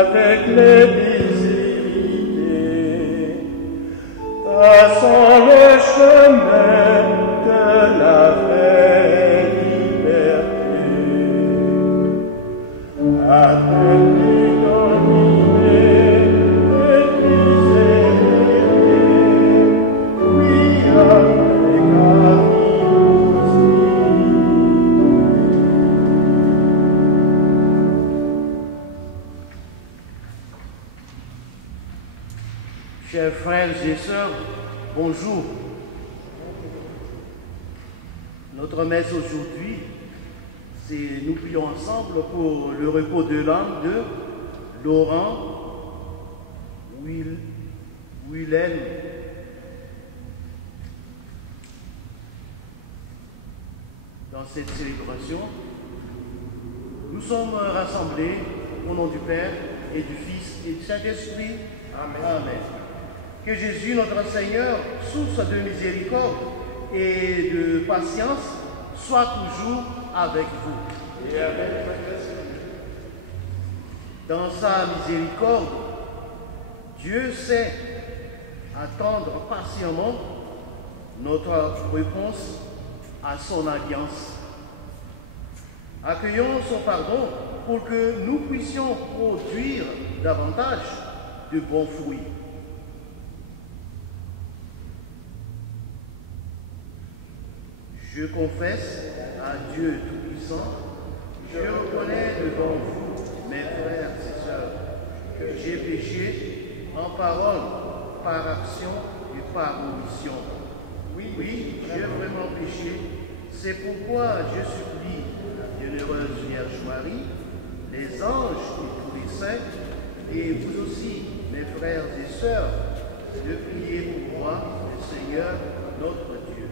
avec les visités, passons le chemin de la vraie liberté. Attendez dominé, épuisé, oui, avec Chers frères et sœurs, bonjour. Notre messe aujourd'hui, c'est nous prions ensemble pour le repos de l'âme de Laurent Wilhelm. Dans cette célébration, nous sommes rassemblés au nom du Père et du Fils et du Saint-Esprit. Amen. Amen. Que Jésus, notre Seigneur, source de miséricorde et de patience, soit toujours avec vous. Et avec votre esprit. Dans sa miséricorde, Dieu sait attendre patiemment notre réponse à son alliance. Accueillons son pardon pour que nous puissions produire davantage de bons fruits. Je confesse à Dieu Tout-Puissant, je reconnais devant vous, mes frères et sœurs, que j'ai péché en parole, par action et par omission. Oui, j'ai vraiment péché. C'est pourquoi je supplie la bienheureuse Vierge Marie, les anges et tous les saints, et vous aussi, mes frères et sœurs, de prier pour moi, le Seigneur, notre Dieu.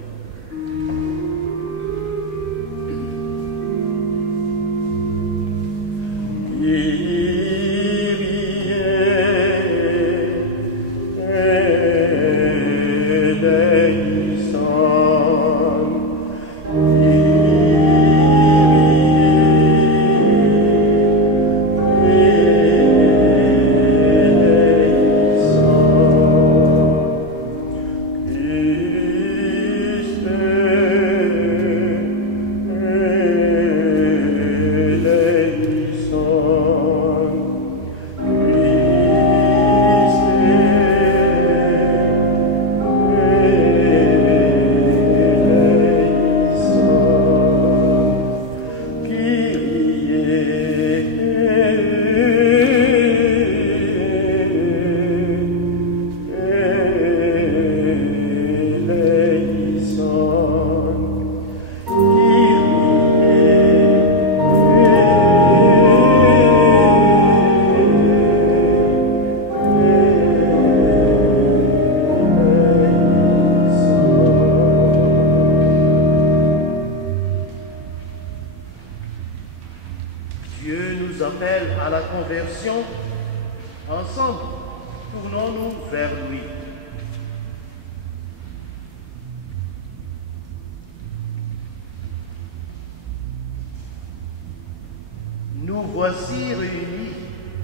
nous voici réunis,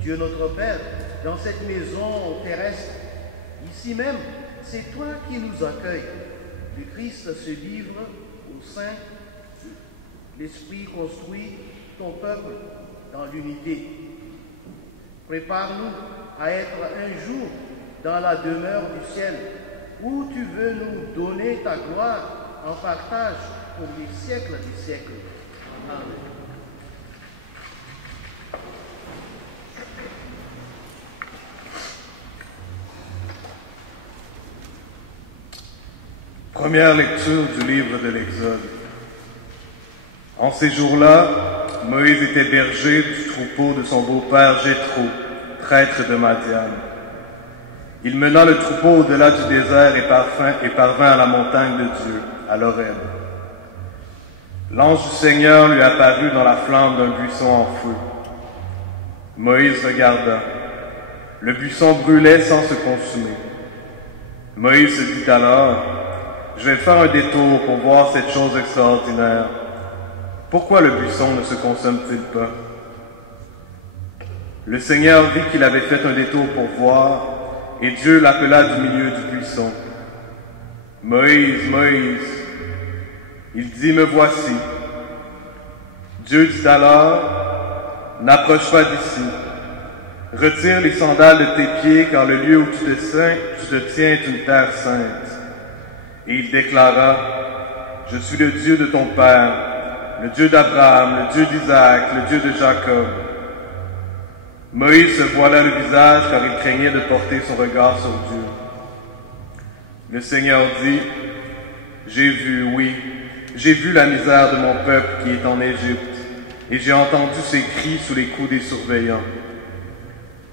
Dieu notre Père, dans cette maison terrestre. Ici même, c'est toi qui nous accueilles. Le Christ se livre au sein. L'Esprit construit ton peuple dans l'unité. Prépare-nous à être un jour dans la demeure du ciel, où tu veux nous donner ta gloire en partage pour les siècles des siècles. Amen. Première lecture du livre de l'Exode. En ces jours-là, Moïse était berger du troupeau de son beau-père Jéthro, prêtre de Madian. Il mena le troupeau au-delà du désert et parvint à la montagne de Dieu, à l'Horeb. L'ange du Seigneur lui apparut dans la flamme d'un buisson en feu. Moïse regarda. Le buisson brûlait sans se consumer. Moïse se dit alors, « Je vais faire un détour pour voir cette chose extraordinaire. Pourquoi le buisson ne se consomme-t-il pas? » Le Seigneur vit qu'il avait fait un détour pour voir, et Dieu l'appela du milieu du buisson. « Moïse, Moïse !» Il dit, « Me voici. » Dieu dit alors, « N'approche pas d'ici. Retire les sandales de tes pieds, car le lieu où tu te tiens est une terre sainte. » Et il déclara, « Je suis le Dieu de ton père, le Dieu d'Abraham, le Dieu d'Isaac, le Dieu de Jacob. » Moïse se voila le visage car il craignait de porter son regard sur Dieu. Le Seigneur dit, « J'ai vu, oui, j'ai vu la misère de mon peuple qui est en Égypte, et j'ai entendu ses cris sous les coups des surveillants.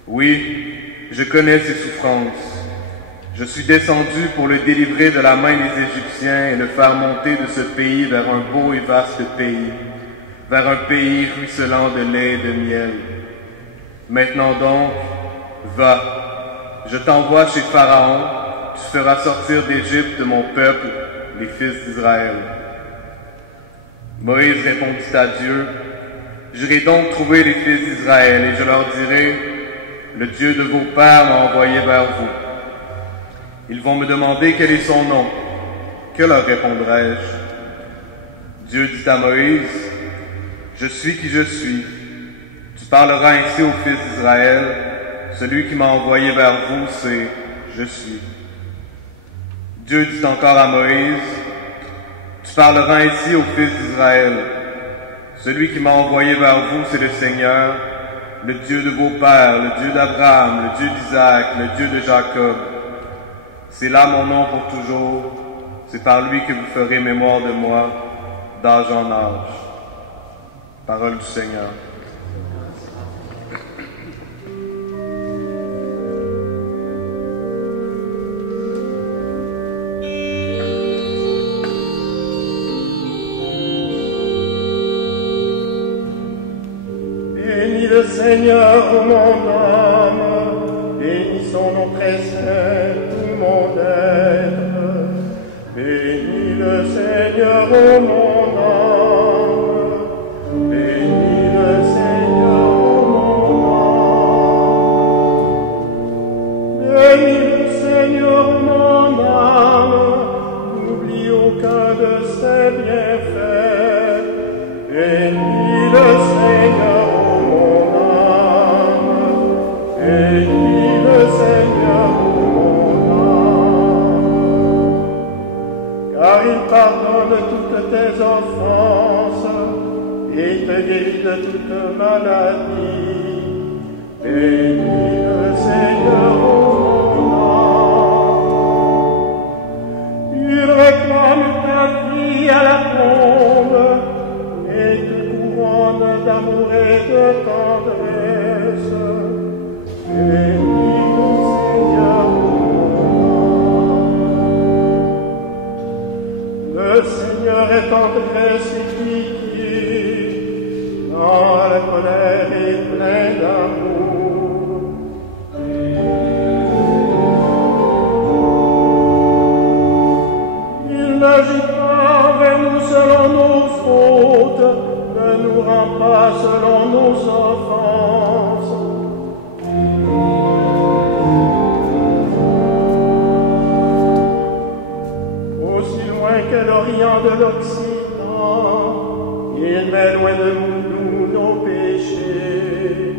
Oui, je connais ses souffrances. Je suis descendu pour le délivrer de la main des Égyptiens et le faire monter de ce pays vers un beau et vaste pays, vers un pays ruisselant de lait et de miel. Maintenant donc, va, je t'envoie chez Pharaon, tu feras sortir d'Égypte mon peuple, les fils d'Israël. » Moïse répondit à Dieu, « J'irai donc trouver les fils d'Israël et je leur dirai, « Le Dieu de vos pères m'a envoyé vers vous. » Ils vont me demander quel est son nom. Que leur répondrai-je? Dieu dit à Moïse, « Je suis qui je suis. Tu parleras ainsi aux fils d'Israël. Celui qui m'a envoyé vers vous, c'est « Je suis. » Dieu dit encore à Moïse, « Tu parleras ainsi aux fils d'Israël. Celui qui m'a envoyé vers vous, c'est le Seigneur, le Dieu de vos pères, le Dieu d'Abraham, le Dieu d'Isaac, le Dieu de Jacob. C'est là mon nom pour toujours, c'est par lui que vous ferez mémoire de moi, d'âge en âge. » Parole du Seigneur. Bénis le Seigneur, ô mon âme, bénis son nom très saint, tout mon être. Bénis le Seigneur, ô mon âme, bénis le Seigneur, ô mon âme. Bénis le Seigneur, ô mon âme, n'oublie aucun de ses bienfaits. Bénis le Seigneur, ô mon âme, bénis le Seigneur, ô mon âme. Car il pardonne toutes tes offenses et te guérit de toute maladie. Bénis le Seigneur, ô mon âme. Il réclame ta vie à la tombe et te couronne d'amour et de tendresse. Bénis le Seigneur, ô mon âme. Le Seigneur est tendresse et pitié, dans la colère et plein d'amour. Il n'agit pas envers nous selon nos fautes, ne nous rends pas selon nos offenses. Aussi loin que l'Orient de l'Occident, il met loin de nous nos péchés.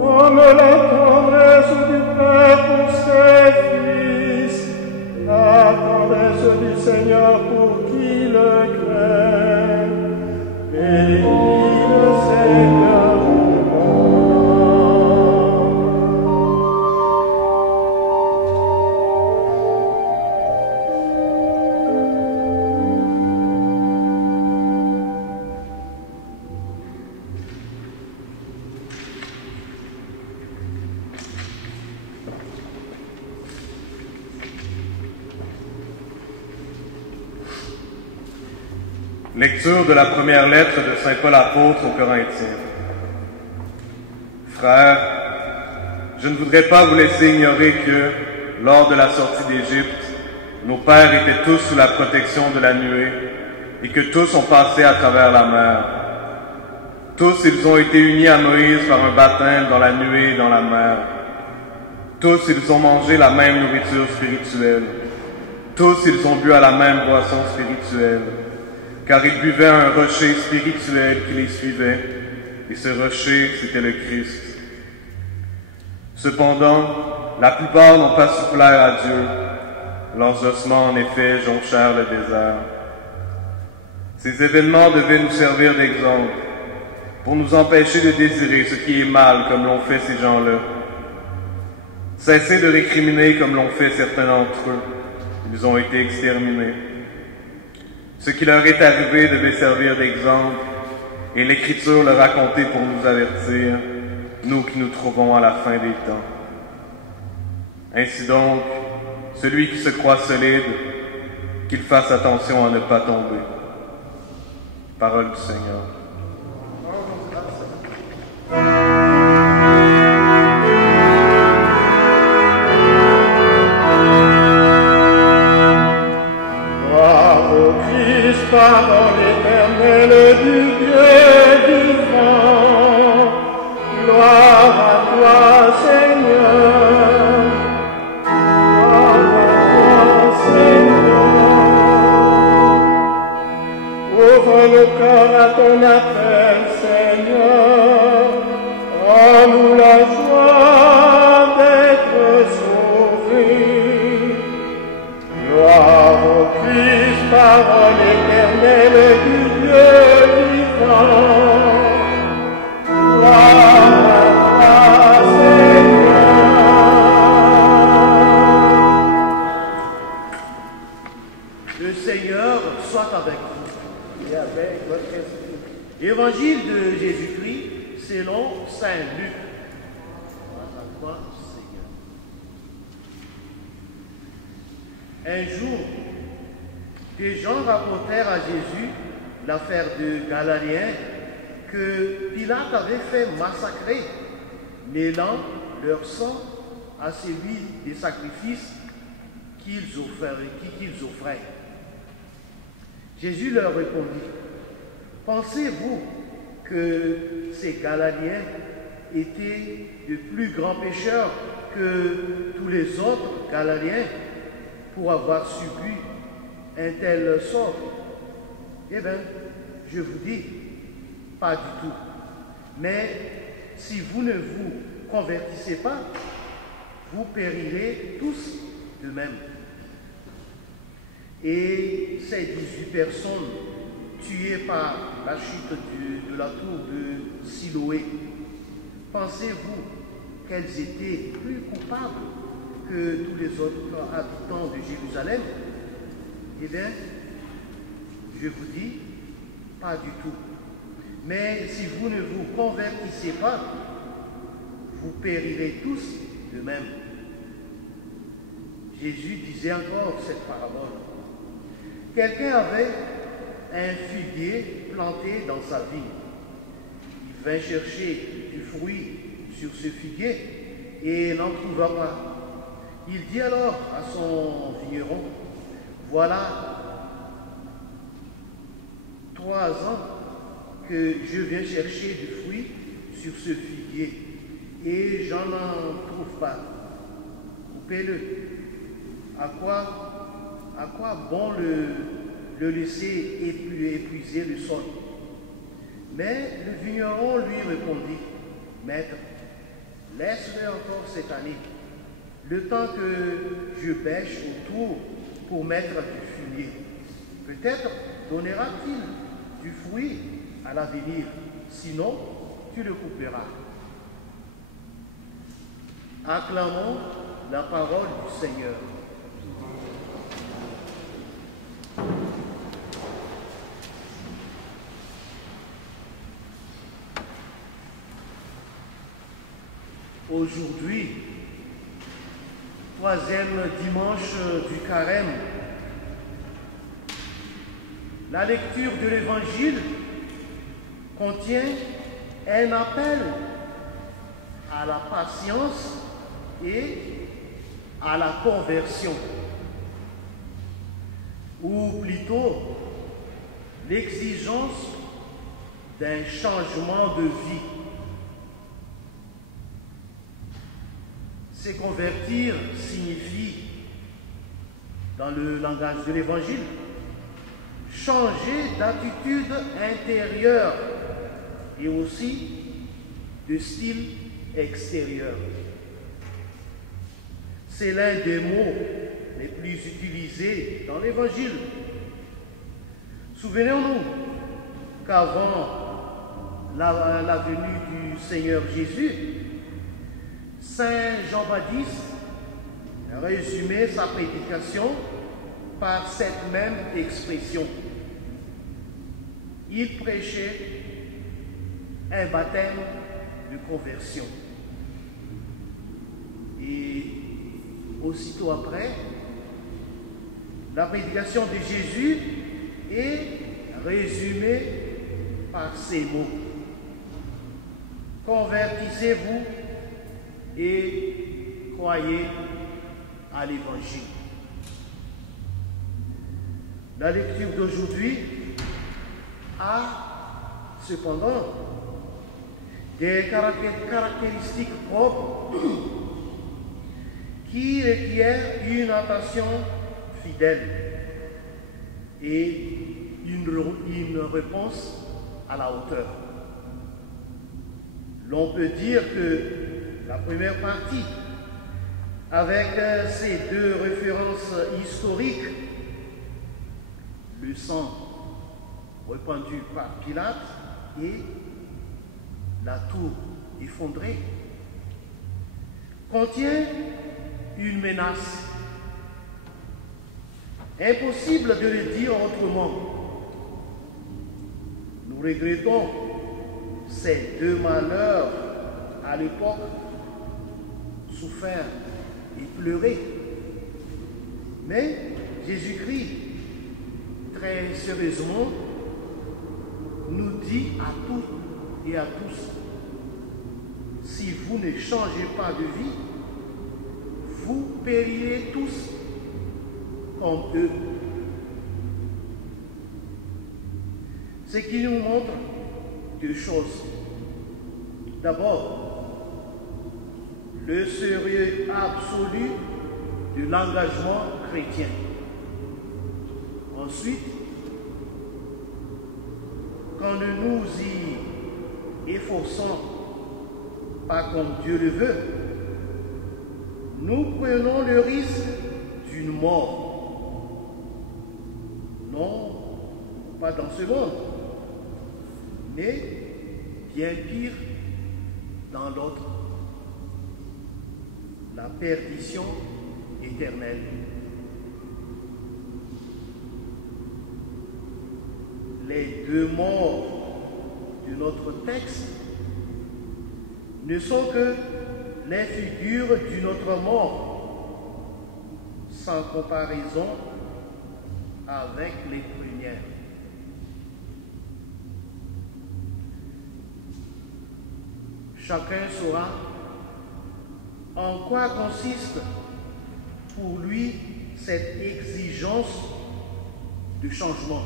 Comme la tendresse du Père pour ses fils, la tendresse du Seigneur pour qui le craint. Bénis le Seigneur, mon âme. Lecture de la première lettre de Saint Paul apôtre aux Corinthiens. Frères, je ne voudrais pas vous laisser ignorer que, lors de la sortie d'Égypte, nos pères étaient tous sous la protection de la nuée et que tous ont passé à travers la mer. Tous ils ont été unis à Moïse par un baptême dans la nuée et dans la mer. Tous ils ont mangé la même nourriture spirituelle. Tous ils ont bu à la même boisson spirituelle. Car ils buvaient un rocher spirituel qui les suivait, et ce rocher, c'était le Christ. Cependant, la plupart n'ont pas su plaire à Dieu. Leurs ossements, en effet, jonchèrent le désert. Ces événements devaient nous servir d'exemple, pour nous empêcher de désirer ce qui est mal, comme l'ont fait ces gens-là. Cessez de récriminer comme l'ont fait certains d'entre eux. Ils ont été exterminés. Ce qui leur est arrivé devait servir d'exemple, et l'Écriture le racontait pour nous avertir, nous qui nous trouvons à la fin des temps. Ainsi donc, celui qui se croit solide, qu'il fasse attention à ne pas tomber. Parole du Seigneur. Parole éternelle du Dieu vivant, gloire à toi, Seigneur. Gloire à toi, Seigneur. Ouvre nos cœurs à ton appel, Seigneur. Rends-nous la joie d'être sauvés. Gloire au Christ, parole éternelle du Dieu vivant. Gloire à toi, Seigneur. Le Seigneur soit avec vous. Et avec votre esprit. Évangile de Jésus-Christ selon Saint Luc. Grâce à toi, Seigneur. Un jour, des gens rapportèrent à Jésus l'affaire de Galiléens que Pilate avait fait massacrer, mêlant leur sang à celui des sacrifices qu'ils offraient. Jésus leur répondit, « Pensez-vous que ces Galiléens étaient de plus grands pécheurs que tous les autres Galiléens pour avoir subi un tel sort? Eh bien, je vous dis, pas du tout. Mais si vous ne vous convertissez pas, vous périrez tous de même. » Et ces 18 personnes tuées par la chute de la tour de Siloé, pensez-vous qu'elles étaient plus coupables que tous les autres habitants de Jérusalem? Eh bien, je vous dis, pas du tout. Mais si vous ne vous convertissez pas, vous périrez tous de même. Jésus disait encore cette parabole. Quelqu'un avait un figuier planté dans sa vigne. Il vint chercher du fruit sur ce figuier et n'en trouva pas. Il dit alors à son vigneron, « voilà 3 ans que je viens chercher du fruit sur ce figuier et j'en trouve pas. Coupez-le. À quoi bon le laisser épuiser le sol? Mais le vigneron lui répondit, Maître, laisse-le encore cette année, le temps que je bêche autour pour mettre du fumier. Peut-être donnera-t-il du fruit à l'avenir, sinon tu le couperas. Acclamons la parole du Seigneur. Aujourd'hui, 3e dimanche du Carême, la lecture de l'Évangile contient un appel à la patience et à la conversion, ou plutôt l'exigence d'un changement de vie. Se convertir signifie, dans le langage de l'Évangile, changer d'attitude intérieure et aussi de style extérieur. C'est l'un des mots les plus utilisés dans l'Évangile. Souvenons-nous qu'avant la venue du Seigneur Jésus, Saint Jean-Baptiste résumait sa prédication par cette même expression. Il prêchait un baptême de conversion. Et aussitôt après, la prédication de Jésus est résumée par ces mots. Convertissez-vous et croyez à l'Évangile. La lecture d'aujourd'hui a cependant des caractéristiques propres qui requièrent une attention fidèle et une réponse à la hauteur. L'on peut dire que la première partie, avec ces 2 références historiques, le sang répandu par Pilate et la tour effondrée, contient une menace. Impossible de le dire autrement. Nous regrettons ces 2 malheurs à l'époque, souffert et pleuré. Mais Jésus-Christ, très sérieusement, nous dit à toutes et à tous, si vous ne changez pas de vie, vous périrez tous comme eux. Ce qui nous montre 2 choses. D'abord, le sérieux absolu de l'engagement chrétien. Ensuite, quand nous nous y efforçons pas comme Dieu le veut, nous prenons le risque d'une mort. Non, pas dans ce monde, mais bien pire dans l'autre. La perdition éternelle. Les 2 morts de notre texte ne sont que les figures d'une autre mort, sans comparaison avec les premières. Chacun saura en quoi consiste pour lui cette exigence de changement.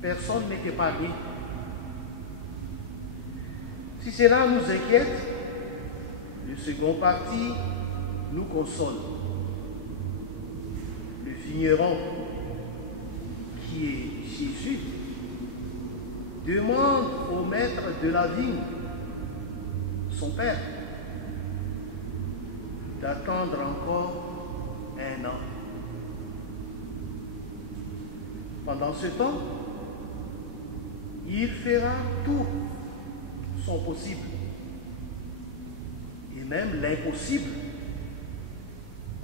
Personne n'est épargné. Si cela nous inquiète, le second parti nous console. Le vigneron, qui est Jésus, demande au maître de la vigne, son père, d'attendre encore un an. Pendant ce temps, il fera tout son possible, et même l'impossible,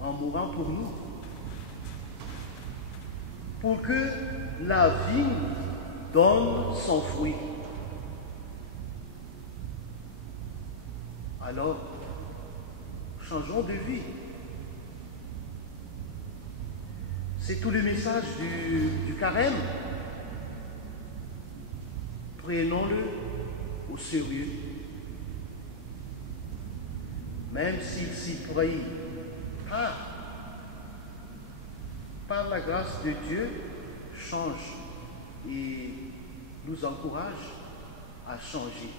en mourant pour nous, pour que la vigne donne son fruit. Alors, changeons de vie. C'est tout le message du carême. Prenons-le au sérieux. Même s'il s'y prie par la grâce de Dieu, change et nous encourage à changer.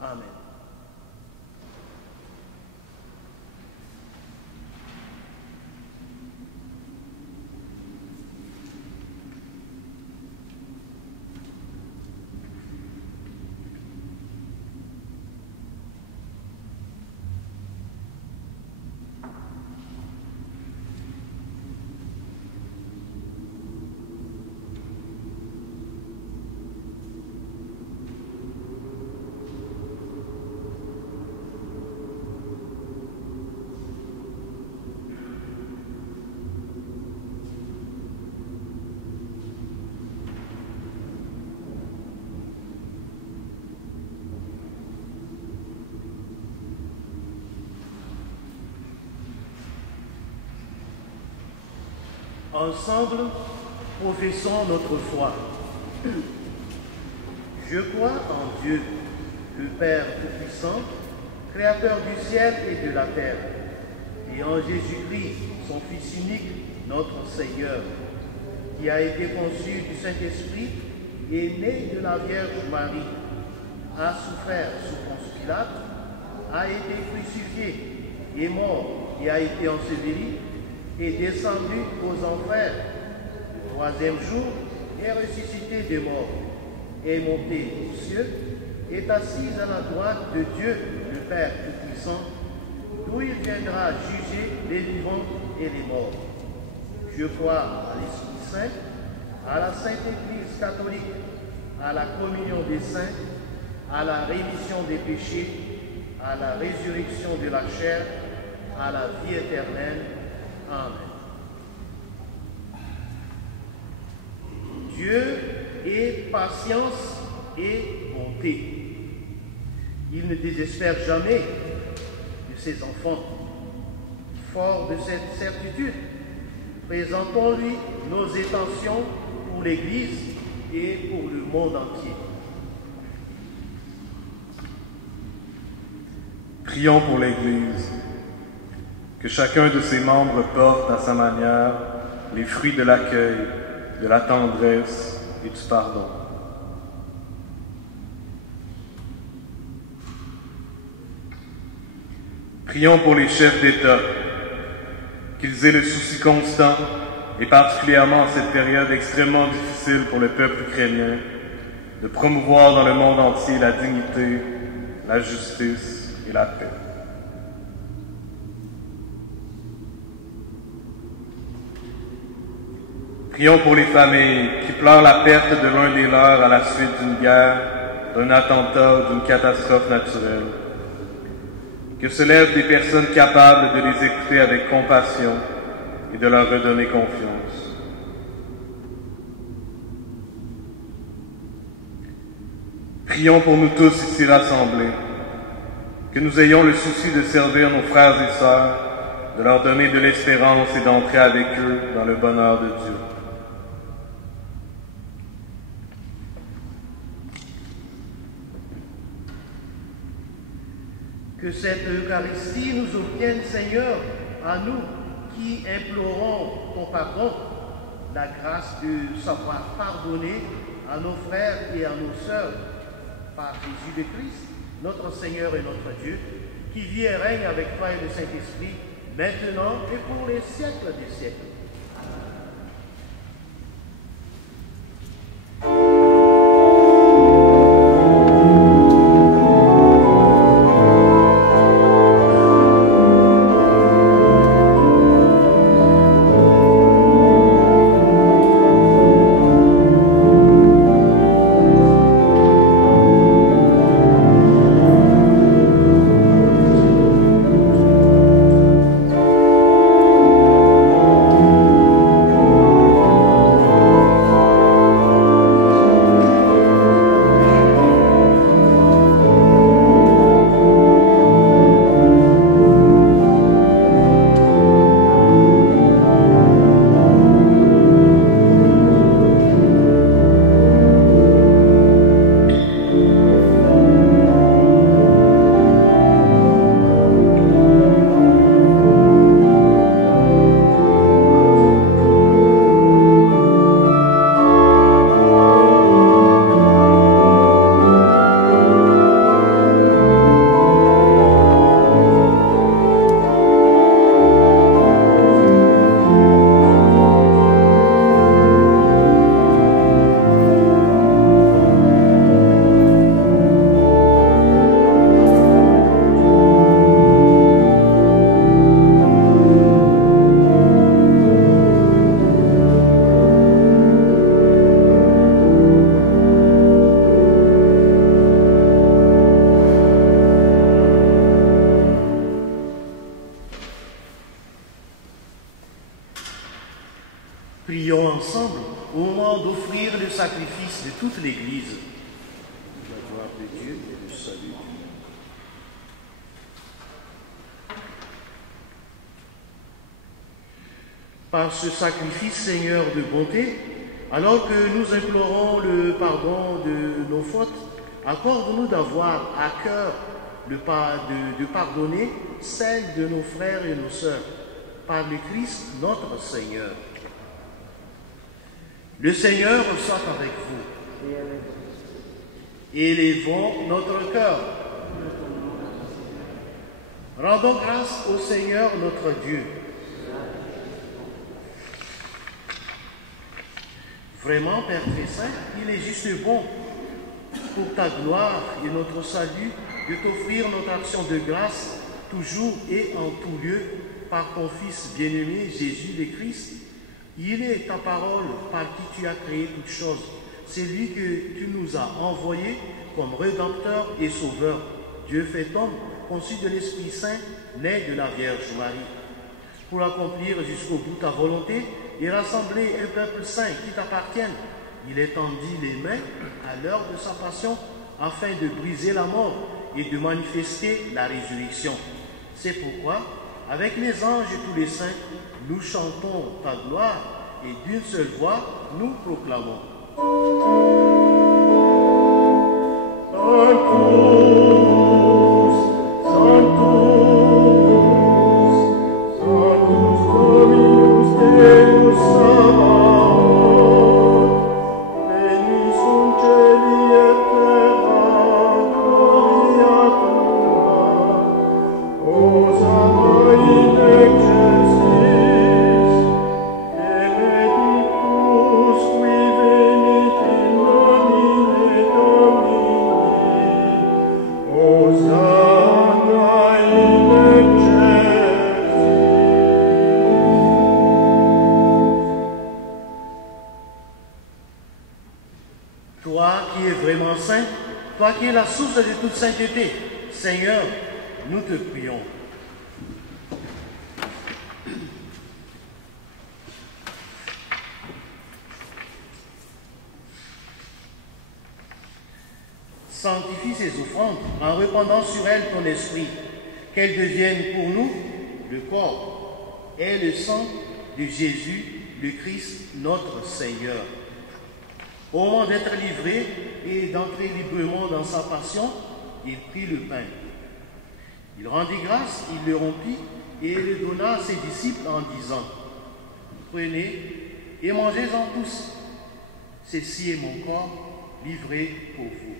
Amen. Ensemble, professons notre foi. Je crois en Dieu, le Père Tout-Puissant, Créateur du ciel et de la terre, et en Jésus-Christ, son Fils unique, notre Seigneur, qui a été conçu du Saint-Esprit et né de la Vierge Marie, a souffert sous Ponce Pilate, a été crucifié, est mort et a été enseveli, est descendu aux enfers, le troisième jour est ressuscité des morts, est monté aux cieux, est assis à la droite de Dieu, le Père Tout-Puissant, d'où il viendra juger les vivants et les morts. Je crois à l'Esprit Saint, à la Sainte Église catholique, à la communion des saints, à la rémission des péchés, à la résurrection de la chair, à la vie éternelle. Amen. Dieu est patience et bonté. Il ne désespère jamais de ses enfants. Fort de cette certitude, présentons-lui nos intentions pour l'Église et pour le monde entier. Prions pour l'Église. Que chacun de ses membres porte à sa manière les fruits de l'accueil, de la tendresse et du pardon. Prions pour les chefs d'État, qu'ils aient le souci constant, et particulièrement en cette période extrêmement difficile pour le peuple ukrainien, de promouvoir dans le monde entier la dignité, la justice et la paix. Prions pour les familles qui pleurent la perte de l'un des leurs à la suite d'une guerre, d'un attentat ou d'une catastrophe naturelle. Que se lèvent des personnes capables de les écouter avec compassion et de leur redonner confiance. Prions pour nous tous ici rassemblés, que nous ayons le souci de servir nos frères et sœurs, de leur donner de l'espérance et d'entrer avec eux dans le bonheur de Dieu. Que cette Eucharistie nous obtienne, Seigneur, à nous qui implorons ton pardon, la grâce de savoir pardonner à nos frères et à nos sœurs par Jésus le Christ, notre Seigneur et notre Dieu, qui vit et règne avec toi et le Saint-Esprit, maintenant et pour les siècles des siècles. Prions ensemble au moment d'offrir le sacrifice de toute l'Église. La gloire de Dieu et le salut du monde. Par ce sacrifice, Seigneur de bonté, alors que nous implorons le pardon de nos fautes, accorde-nous d'avoir à cœur de pardonner celles de nos frères et nos sœurs, par le Christ notre Seigneur. Le Seigneur soit avec vous. Élevons notre cœur. Rendons grâce au Seigneur notre Dieu. Vraiment, Père très saint, il est juste bon pour ta gloire et notre salut de t'offrir notre action de grâce toujours et en tout lieu par ton Fils bien-aimé Jésus le Christ. Il est ta parole par qui tu as créé toutes choses. C'est lui que tu nous as envoyé comme Rédempteur et Sauveur. Dieu fait homme, conçu de l'Esprit Saint, né de la Vierge Marie. Pour accomplir jusqu'au bout ta volonté et rassembler un peuple saint qui t'appartienne, il étendit les mains à l'heure de sa passion afin de briser la mort et de manifester la résurrection. C'est pourquoi, avec les anges et tous les saints, nous chantons ta gloire et d'une seule voix, nous proclamons. Toi qui es la source de toute sainteté, Seigneur, nous te prions. Sanctifie ces offrandes en répandant sur elles ton esprit, qu'elles deviennent pour nous le corps et le sang de Jésus, le Christ, notre Seigneur. Au moment d'être livré et d'entrer librement dans sa passion, il prit le pain. Il rendit grâce, il le rompit et le donna à ses disciples en disant, prenez et mangez-en tous. Ceci est mon corps livré pour vous.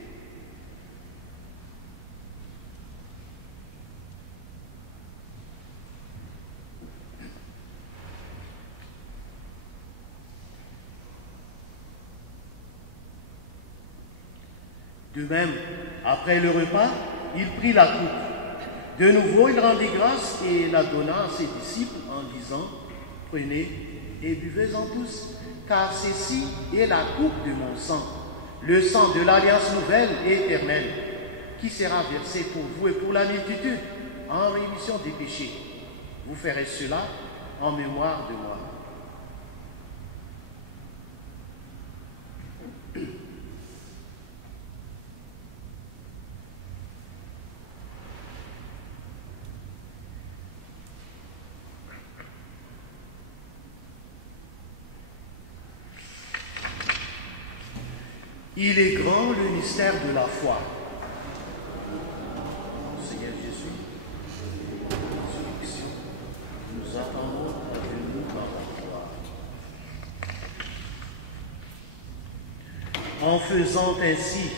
De même, après le repas, il prit la coupe. De nouveau, il rendit grâce et la donna à ses disciples en disant, prenez et buvez-en tous, car ceci est la coupe de mon sang, le sang de l'alliance nouvelle et éternelle, qui sera versé pour vous et pour la multitude en rémission des péchés. Vous ferez cela en mémoire de moi. Il est grand le mystère de la foi. Seigneur Jésus, résurrection, nous attendons ta venue dans la gloire. En faisant ainsi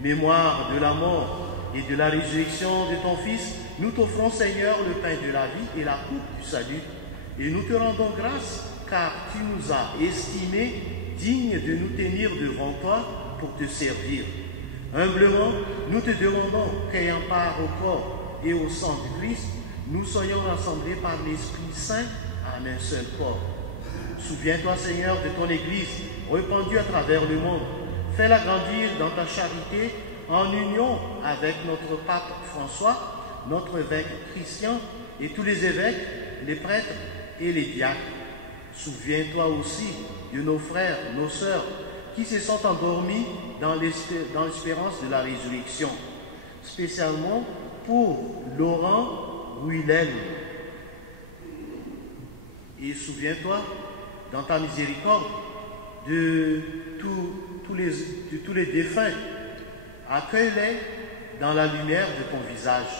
mémoire de la mort et de la résurrection de ton Fils, nous t'offrons, Seigneur, le pain de la vie et la coupe du salut. Et nous te rendons grâce, car tu nous as estimés dignes de nous tenir devant toi pour te servir. Humblement, nous te demandons qu'ayant part au corps et au sang du Christ, nous soyons rassemblés par l'Esprit Saint en un seul corps. Souviens-toi, Seigneur, de ton Église, répandue à travers le monde. Fais-la grandir dans ta charité en union avec notre pape François, notre évêque Christian et tous les évêques, les prêtres et les diacres. Souviens-toi aussi de nos frères, nos sœurs, qui se sont endormis dans l'espérance de la résurrection, spécialement pour Laurent Ruilel. Et souviens-toi, dans ta miséricorde, de tous les défunts. Accueille-les dans la lumière de ton visage.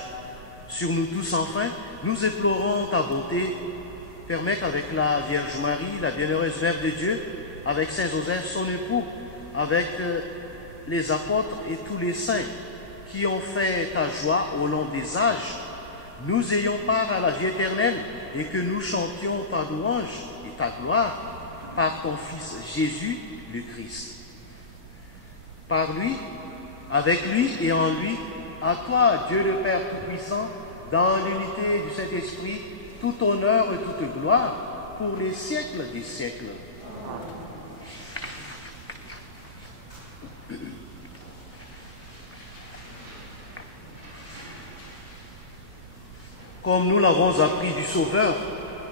Sur nous tous, enfin, nous implorons ta bonté. Permets qu'avec la Vierge Marie, la bienheureuse Mère de Dieu, avec Saint Joseph, son époux, avec les apôtres et tous les saints qui ont fait ta joie au long des âges, nous ayons part à la vie éternelle et que nous chantions ta louange et ta gloire par ton Fils Jésus, le Christ. Par lui, avec lui et en lui, à toi, Dieu le Père Tout-Puissant, dans l'unité du Saint-Esprit, tout honneur et toute gloire pour les siècles des siècles. Comme nous l'avons appris du Sauveur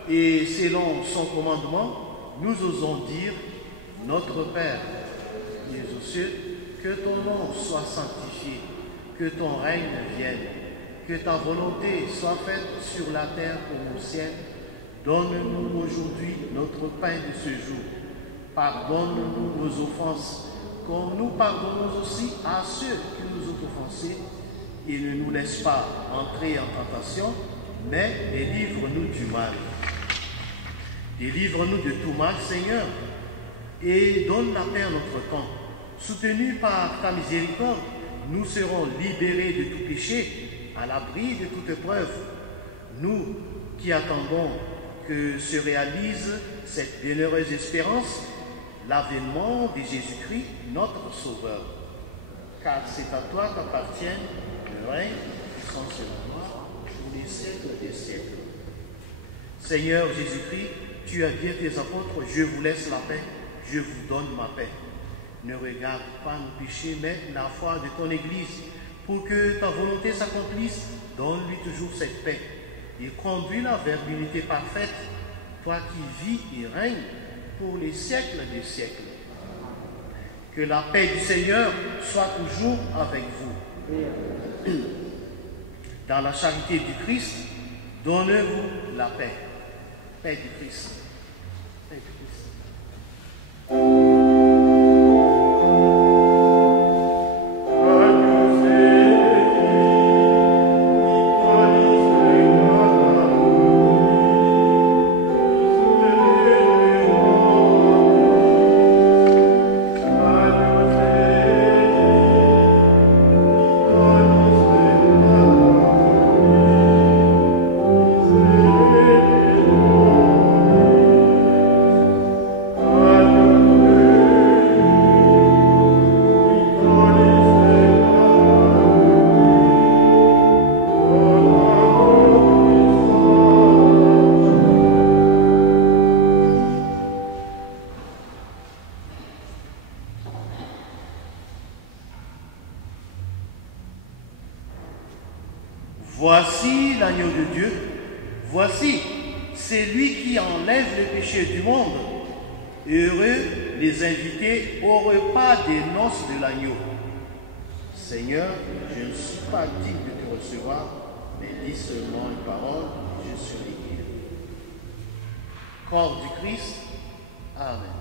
et selon son commandement, nous osons dire, notre Père, qui es aux cieux, que ton nom soit sanctifié, que ton règne vienne, que ta volonté soit faite sur la terre comme au ciel. Donne-nous aujourd'hui notre pain de ce jour. Pardonne-nous nos offenses, comme nous pardonnons aussi à ceux qui nous ont offensés. Et ne nous laisse pas entrer en tentation, mais délivre-nous du mal. Délivre-nous de tout mal, Seigneur, et donne la paix à notre camp. Soutenus par ta miséricorde, nous serons libérés de tout péché, à l'abri de toute épreuve. Nous qui attendons que se réalise cette bienheureuse espérance, l'avènement de Jésus-Christ, notre Sauveur. Car c'est à toi qu'appartiennent le règne, le sang et la gloire, pour les siècles des siècles. Seigneur Jésus-Christ, tu as dit à tes apôtres, je vous laisse la paix, je vous donne ma paix. Ne regarde pas nos péchés, mais la foi de ton Église. Pour que ta volonté s'accomplisse, donne-lui toujours cette paix et conduis-la vers l'unité parfaite, toi qui vis et règnes pour les siècles des siècles. Que la paix du Seigneur soit toujours avec vous. Dans la charité du Christ, donnez-vous la paix. Paix du Christ. Paix du Christ. Agnus Dei, qui le péché du monde. Heureux les invités au repas des noces de l'agneau. Seigneur, je ne suis pas digne de te recevoir, mais dis seulement une parole, je serai guéri. Corps du Christ. Amen.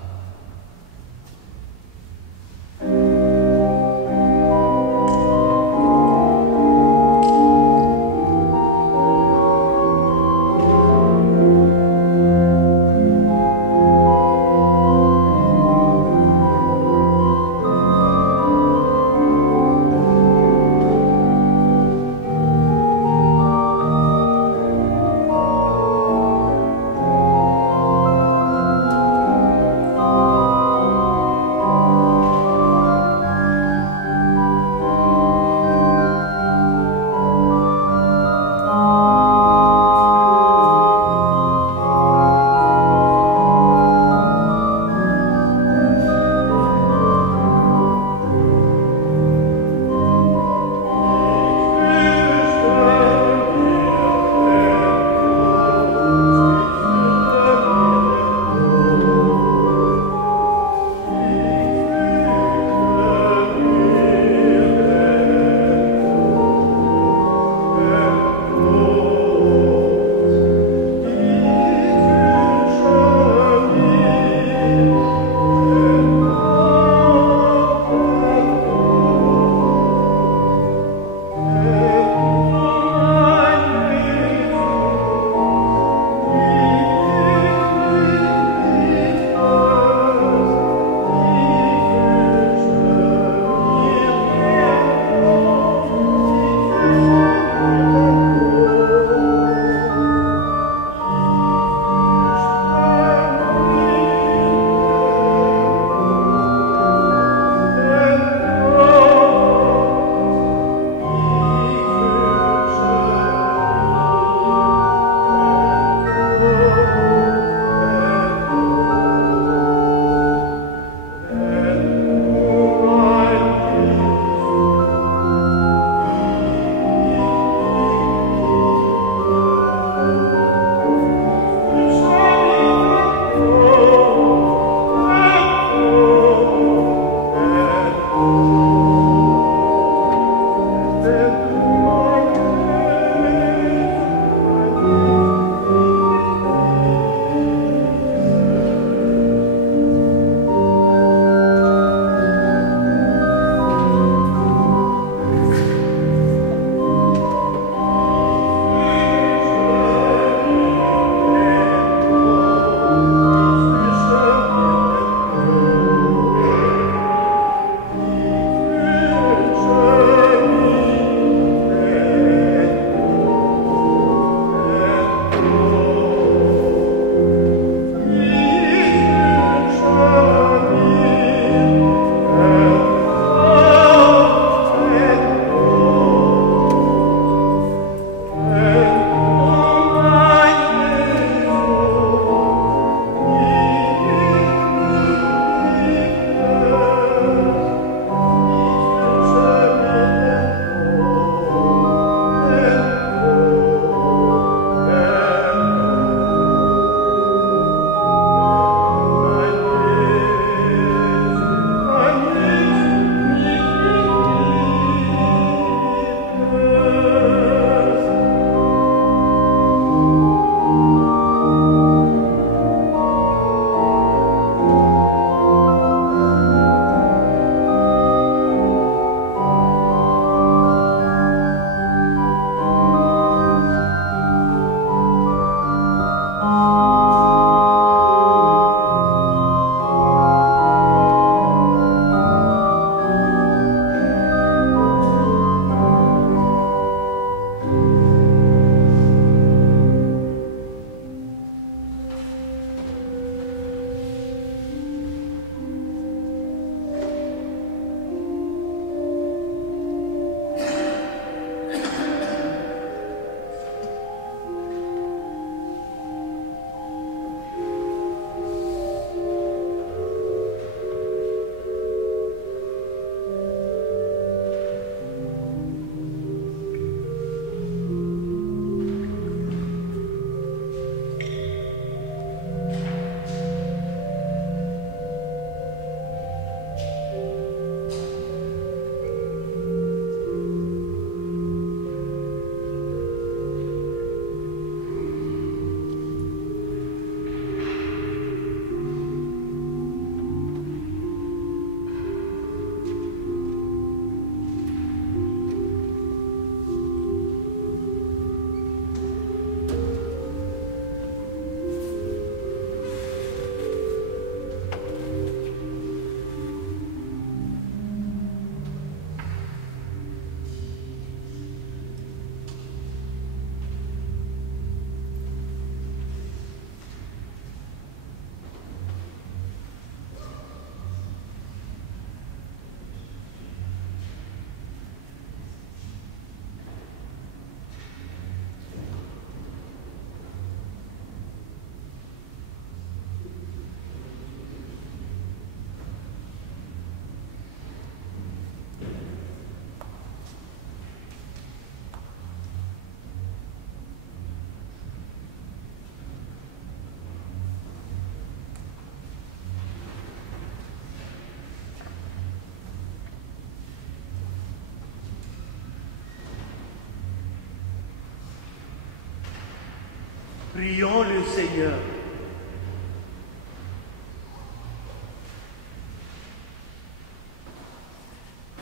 Prions le Seigneur.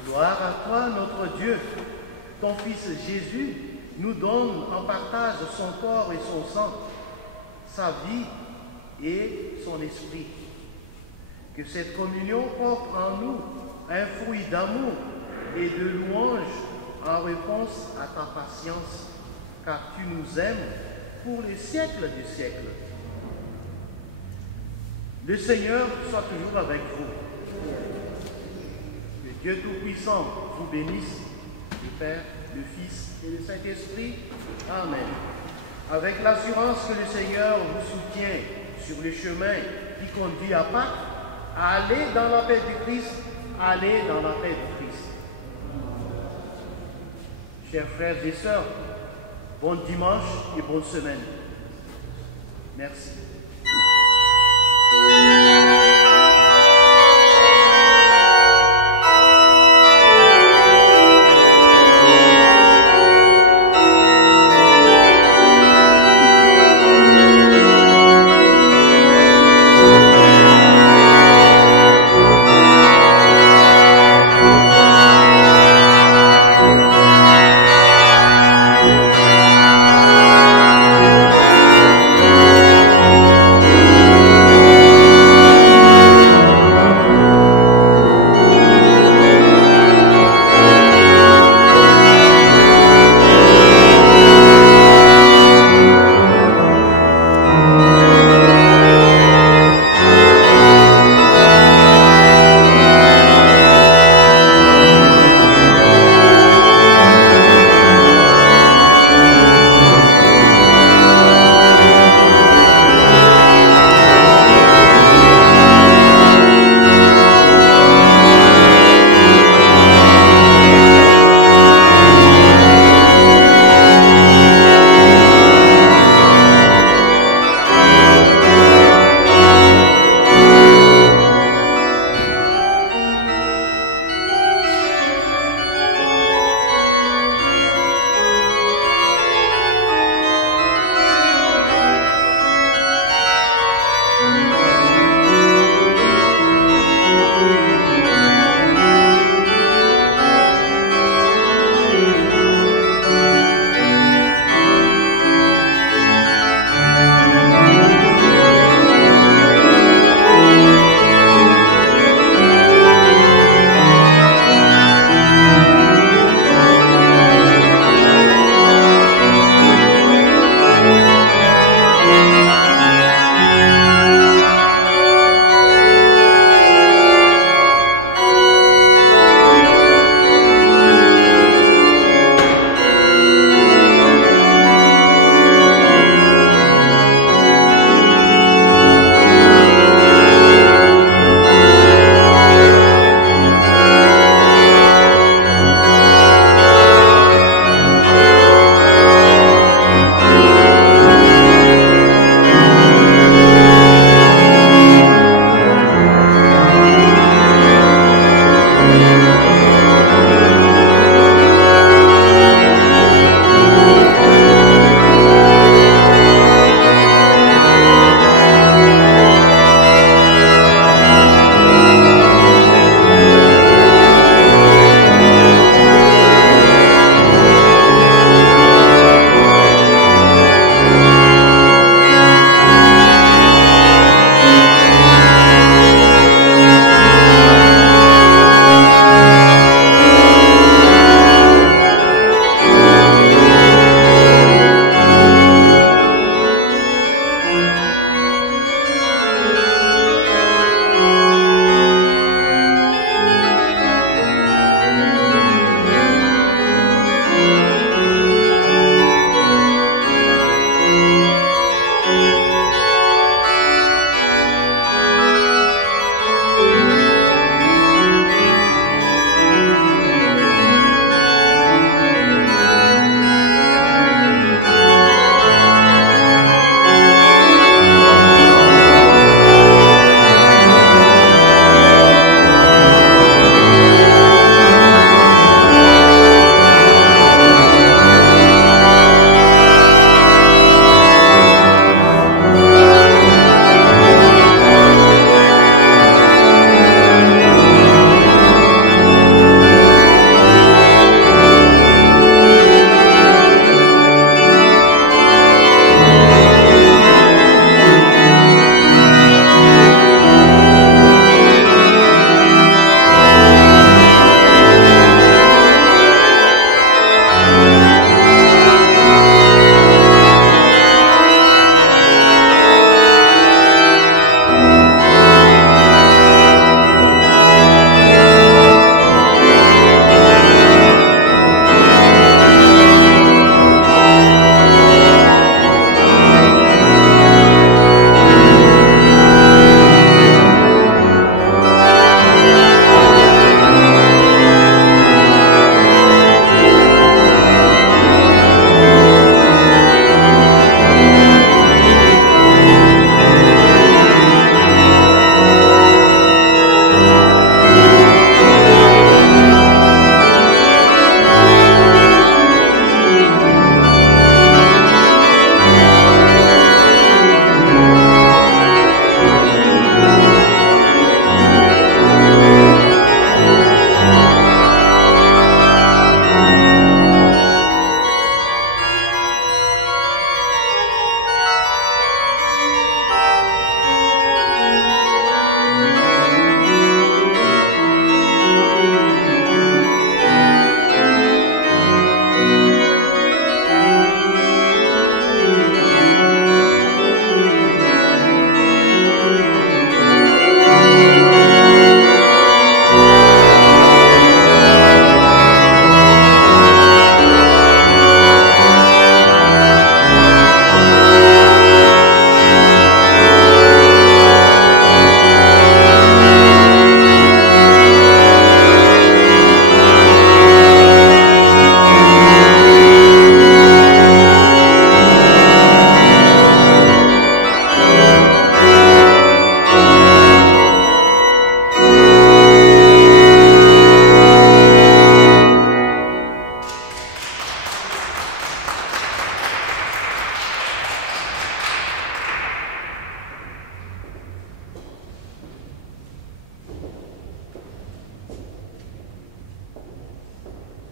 Gloire à toi, notre Dieu. Ton Fils Jésus nous donne en partage son corps et son sang, sa vie et son esprit. Que cette communion porte en nous un fruit d'amour et de louange en réponse à ta patience, car tu nous aimes pour les siècles des siècles. Le Seigneur soit toujours avec vous. Que Dieu Tout-Puissant vous bénisse, le Père, le Fils et le Saint-Esprit. Amen. Avec l'assurance que le Seigneur vous soutient sur le chemin qui conduit à Pâques, allez dans la paix du Christ, allez dans la paix du Christ. Chers frères et sœurs, bon dimanche et bonne semaine. Merci.